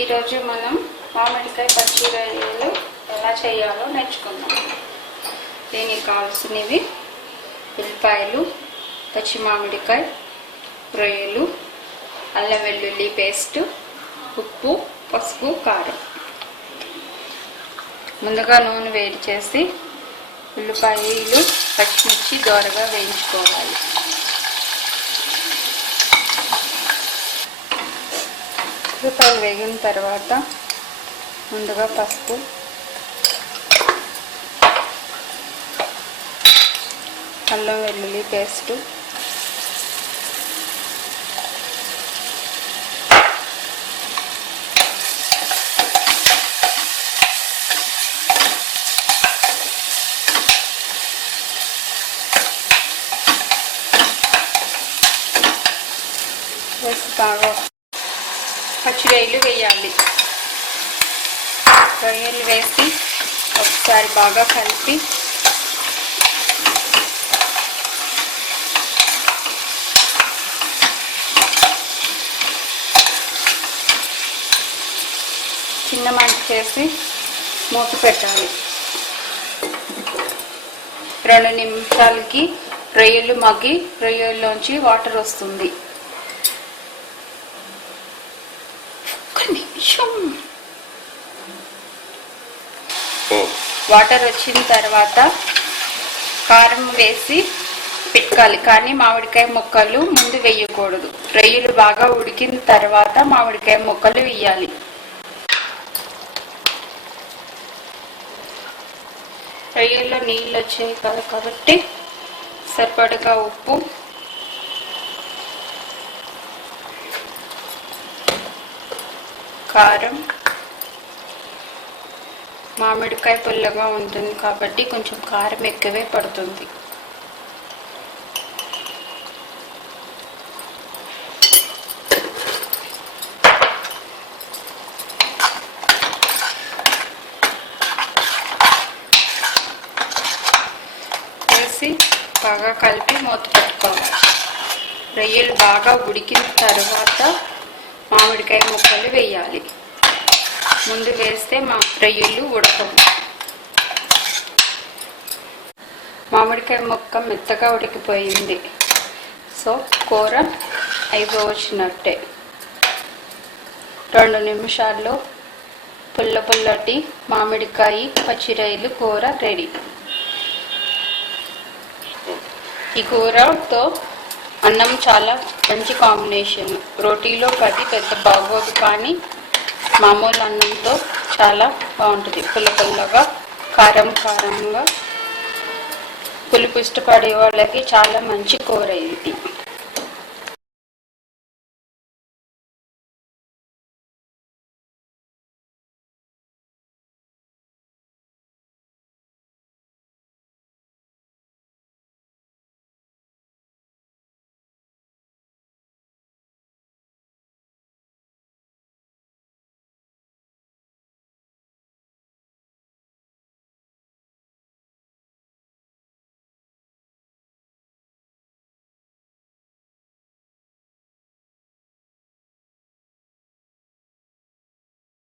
ఈరోజు మనం మామిడికాయ పచ్చి రొయ్యలు ఎలా చేయాలో నేర్చుకుందాం. దీనికి కావాల్సినవి ఉల్లిపాయలు, పచ్చి మామిడికాయ, రొయ్యలు, అల్లం వెల్లుల్లి పేస్ట్, ఉప్పు, పసుపు, కారం. ముందుగా నూనె వేడి చేసి ఉల్లిపాయలు, పచ్చిమిర్చి దోరగా వేయించుకోవాలి. ఉల్లిపాయలు వేగిన తర్వాత ముందుగా పసుపు, అల్లం వెల్లుల్లి పేస్టు, వేసి బాగా పచ్చి రొయ్యలు వేయాలి. రొయ్యలు వేసి ఒకసారి బాగా కలిపి చిన్న మంట చేసి మూత పెట్టాలి. 2 నిమిషాలకి రొయ్యలు మగ్గి రొయ్యల్లోంచి వాటర్ వస్తుంది. వాటర్ వచ్చిన తర్వాత కారం వేసి పెట్టుకోవాలి, కానీ మామిడికాయ ముక్కలు ముందు వేయకూడదు. రొయ్యలు బాగా ఉడికిన తర్వాత మామిడికాయ ముక్కలు వేయాలి. రొయ్యల్లో నీళ్ళు వచ్చాయి కదా, కాబట్టి సరిపడగా ఉప్పు, కారం, మామిడికాయ పుల్లగా ఉంటుంది కాబట్టి కొంచెం కారం ఎక్కువే పడుతుంది. వేసి బాగా కలిపి మూత పెట్టుకోవాలి. రొయ్యలు బాగా ఉడికిన తర్వాత మామిడికాయ ముక్కలు వేయాలి. ముందు వేస్తే రొయ్యలు ఉడకవు. మామిడికాయ ముక్క మెత్తగా ఉడికిపోయింది. సో కూర అయిపోవచ్చినట్టే. 2 నిమిషాల్లో పుల్లటి మామిడికాయ పచ్చి రొయ్యలు కూర రెడీ. ఈ కూరతో అన్నం చాలా మంచి కాంబినేషన్. రోటీలో అది పెద్ద బాగోదు, కానీ మామూలు అన్నంతో చాలా బాగుంటుంది. పుల్లగా, కారంగా, పులుపు ఇష్టపడే వాళ్ళకి చాలా మంచి కూర ఇది.